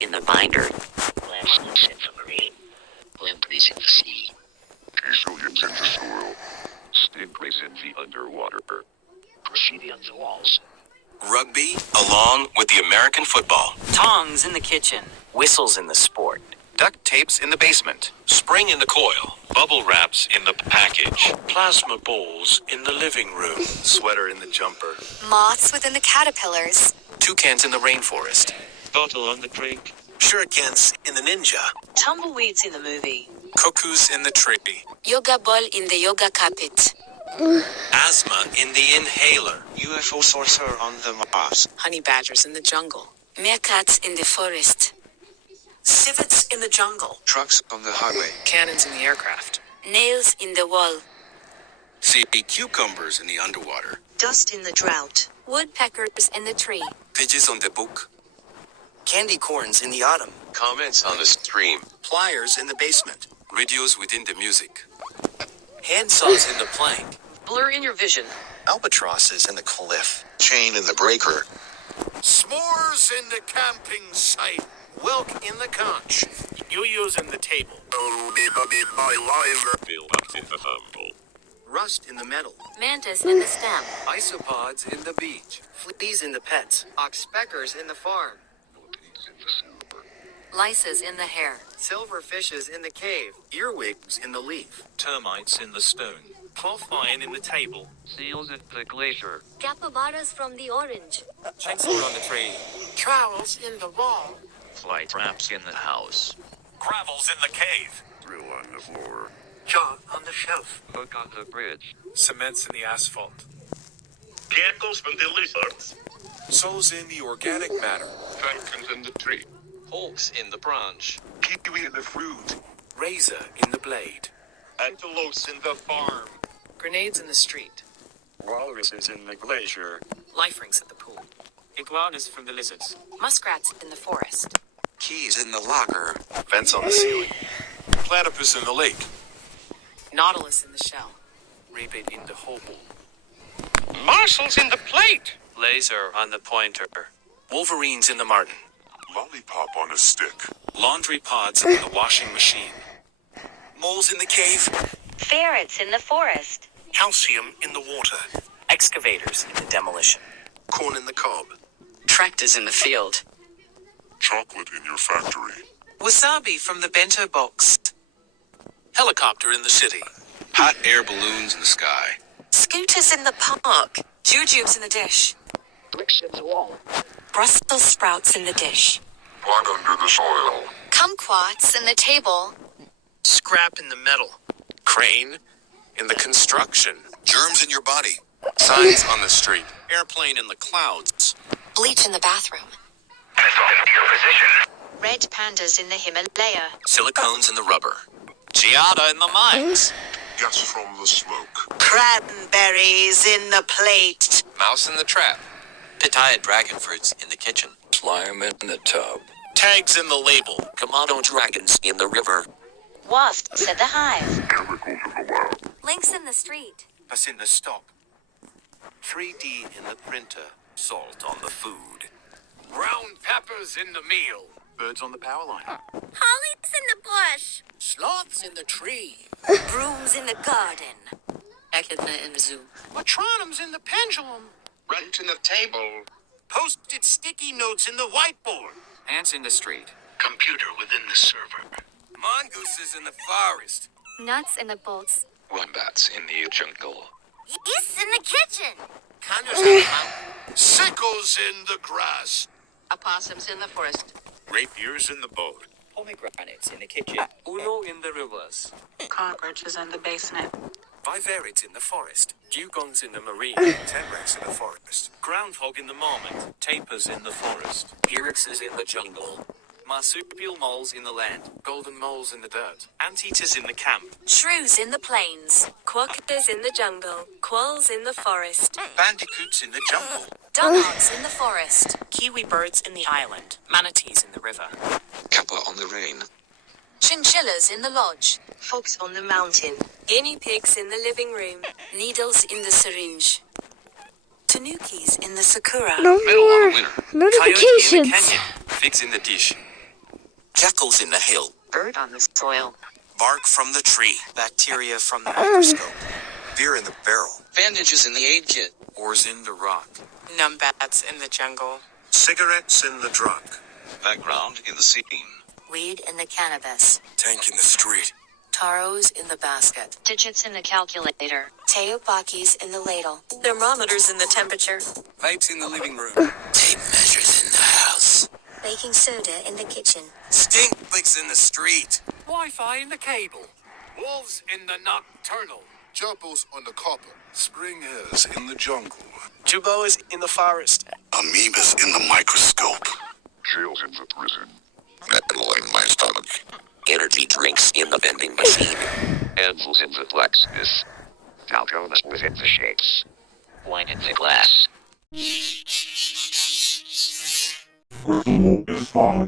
in the binder. Landslips in the marine. Lampreys in the sea. Aliens in the soil. Stingrays in the underwater. Graffiti on the walls. Rugby along with the American football. Tongs in the kitchen. Whistles in the sport. Duct tapes in the basement. Spring in the coil. Bubble wraps in the package. Plasma balls in the living room. Sweater in the jumper. Moths within the caterpillars. Toucans in the rainforest. Bottle on the drink. Shurikens in the ninja. Tumbleweeds in the movie. Cuckoos in the tree. Yoga ball in the yoga carpet. Asthma in the inhaler. UFO sorcerer on the Mars. Honey badgers in the jungle. Meerkats in the forest. Civets in the jungle. Trucks on the highway. Cannons in the aircraft. Nails in the wall. See cucumbers in the underwater. Dust in the drought. Woodpeckers in the tree. Pigeons on the book. Candy corns in the autumn. Comments on the stream. Pliers in the basement. Radios within the music. Handsaws in the plank. Blur in your vision. Albatrosses in the cliff. Chain in the breaker. S'mores in the camping site. Wilk in the conch. Yo-yos in the table. Oh, be my liver. Build up in the humble. Rust in the metal. Mantis in the stem. Isopods in the beach. Fleas in the pets. Oxpeckers in the farm. Millipedes in the silver. Lices in the hair. Silver fishes in the cave. Earwigs in the leaf. Termites in the stone. Cloth iron in the table. Seals at the glacier. Capybaras from the orange. Chainsaw on the tree. Trowels in the wall. Fly traps in the house. Gravels in the cave. Drill on the floor. Jaw on the shelf. Hook on the bridge. Cements in the asphalt. Geckos from the lizards. Souls in the organic matter. Falcons in the tree. Hawks in the branch. Kiwi in the fruit. Razor in the blade. Antelopes in the farm. Grenades in the street. Walruses in the glacier. Life rings at the pool. Iguanas from the lizards. Muskrats in the forest. Keys in the locker. Vents on the ceiling. Platypus in the lake. Nautilus in the shell. Rabbit in the hobo. Marshals in the plate. Laser on the pointer. Wolverines in the martin. Lollipop on a stick. Laundry pods in the washing machine. Moles in the cave. Ferrets in the forest. Calcium in the water. Excavators in the demolition. Corn in the cob. Tractors in the field. Chocolate in your factory. Wasabi from the bento box. Helicopter in the city. Hot air balloons in the sky. Scooters in the park. Jujubes in the dish. Bricks in the wall. Brussels sprouts in the dish. Pot under the soil. Kumquats in the table. Scrap in the metal. Crane in the construction. Germs in your body. Signs on the street. Airplane in the clouds. Bleach in the bathroom. Red pandas in the Himalaya. Silicones in the rubber. Giada in the mines. Gas from the smoke. Cranberries in the plate. Mouse in the trap. Pitaya dragon fruits in the kitchen. Slime in the tub. Tags in the label. Komodo dragons in the river. Wasps at the hive. Chemicals in the lab. Lynx in the street. Us in the stock. 3D in the printer. Salt on the food. Brown peppers in the meal. Birds on the power line. Hollies in the bush. Sloths in the tree. Brooms in the garden. Echidna in the zoo. Metronome in the pendulum. Rent in the table. Posted sticky notes in the whiteboard. Ants in the street. Computer within the server. Mongooses in the forest. Nuts in the bolts. Wombats in the jungle. Yeast in the kitchen. Connors in the mountain. Sickles in the grass. Opossums in the forest. Rapiers in the boat. Pomegranates in the kitchen. Uno in the rivers. Cockroaches in the basement. Viverids in the forest. Dugongs in the marine. Tenrecs in the forest. Groundhog in the marmot. Tapirs in the forest. Pyrex in the jungle. Marsupial moles in the land. Golden moles in the dirt. Anteaters in the camp. Shrews in the plains. Quokkas in the jungle. Quolls in the forest. Bandicoots in the jungle. Dogots in the forest. Kiwi birds in the island. Manatees in the river. Kappa on the rain. Chinchillas in the lodge. Fox on the mountain. Guinea pigs in the living room. Needles in the syringe. Tanukis in the sakura. Middle on the winter. Notifications. Coyote in the canyon. Figs in the dish. Geckos in the hill. Bird on the soil. Bark from the tree. Bacteria from the microscope. Beer in the barrel. Bandages in the aid kit. Oars in the rock. Numbats in the jungle. Cigarettes in the drug. Background in the scene. Weed in the cannabis. Tank in the street. Taros in the basket. Digits in the calculator. Teopakis in the ladle. Thermometers in the temperature. Vapes in the living room. Tape measures in the house. Baking soda in the kitchen. Stink flicks in the street. Wi-Fi in the cable. Wolves in the nocturnal. Gerbils on the copper. Spring hares in the jungle. Juboas in the forest. Amoebas in the microscope. Chills in the prison. Metal in my stomach. Energy drinks in the vending machine. Anvils in the blacksmith. Falcones within the shapes. Wine in the glass. First of all, it's fine.